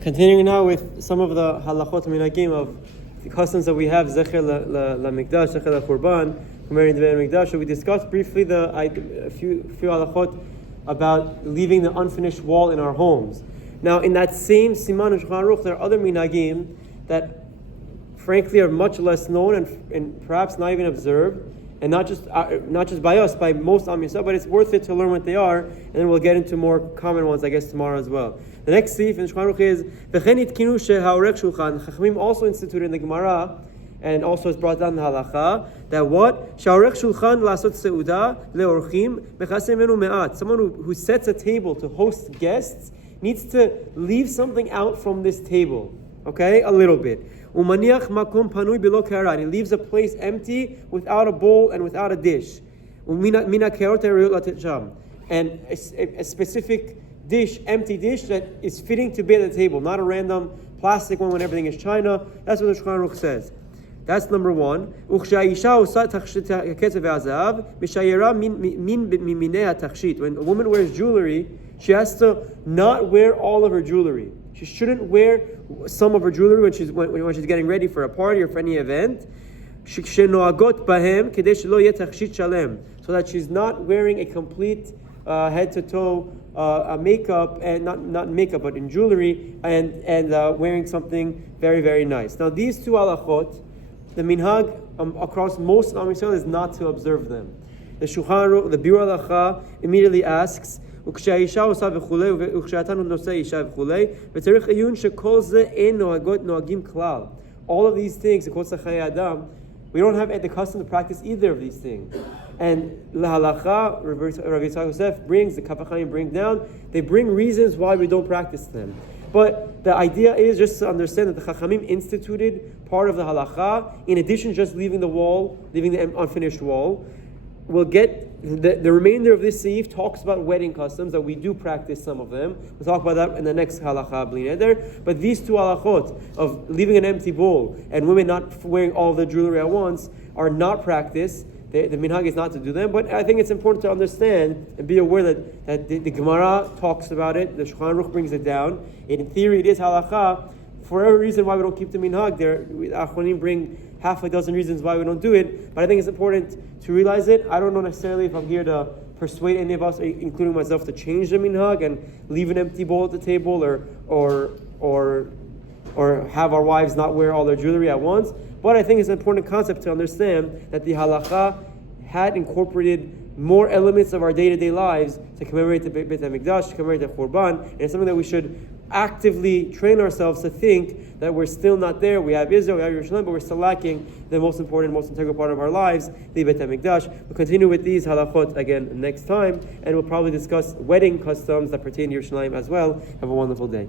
Continuing now with some of the halachot minhagim of the customs that we have, Zecher LeChurban, Zecher LeChurban, commemorating the Bet Hamikdash. So we discussed briefly a few halachot about leaving the unfinished wall in our homes. Now, in that same siman of Shulchan Aruch, there are other minhagim that, frankly, are much less known and perhaps not even observed, and not just by us, by most Am Yisrael, but it's worth it to learn what they are, and then we'll get into more common ones, I guess, tomorrow as well. The next seif in Shulchan Aruch is V'chen itkinu she'haorech shulchan. Chachamim also instituted in the Gemara, and also has brought down the halacha, that what? She'haorech shulchan lasot seuda leorchim mechaseh menu me'at. Someone who sets a table to host guests needs to leave something out from this table, okay? A little bit. Umaniach makom panui bilo kara. He leaves a place empty without a bowl and without a dish. Umina kerot eriyot latecham. And a specific dish, empty dish that is fitting to be at the table, not a random plastic one when everything is china. That's what the Shulchan Aruch says. That's number one. When a woman wears jewelry, she has to not wear all of her jewelry. She shouldn't wear some of her jewelry when she's getting ready for a party or for any event. So that she's not wearing a complete head to toe makeup, and not makeup, but in jewelry, and wearing something very, very nice. Now, these two halachot, the minhag across most Am Yisrael is not to observe them. The Shulchan Aruch, the Biur Halacha, immediately asks, all of these things, we don't have the custom to practice either of these things. And Lahalacha, Rabbi Yosef brings, the Kaf HaChaim brings down, they bring reasons why we don't practice them. But the idea is just to understand that the Chachamim instituted part of the halacha, in addition to just leaving the unfinished wall. We'll get the remainder of this seif talks about wedding customs, that we do practice some of them. We'll talk about that in the next halacha, bli neder. But these two halachot of leaving an empty bowl and women not wearing all of the jewelry at once are not practiced. The minhag is not to do them, but I think it's important to understand and be aware that the Gemara talks about it, the Shulchan Aruch brings it down. In theory, it is halacha. For every reason why we don't keep the minhag, the Achronim bring half a dozen reasons why we don't do it, but I think it's important to realize it. I don't know necessarily if I'm here to persuade any of us, including myself, to change the minhag and leave an empty bowl at the table, or have our wives not wear all their jewelry at once. But I think it's an important concept to understand that the halacha had incorporated more elements of our day-to-day lives to commemorate the Bet Hamikdash, to commemorate the Churban, and it's something that we should actively train ourselves to think that we're still not there. We have Israel, we have Yerushalayim, but we're still lacking the most important, most integral part of our lives, the Bet Hamikdash. We'll continue with these halachot again next time, and we'll probably discuss wedding customs that pertain to Yerushalayim as well. Have a wonderful day.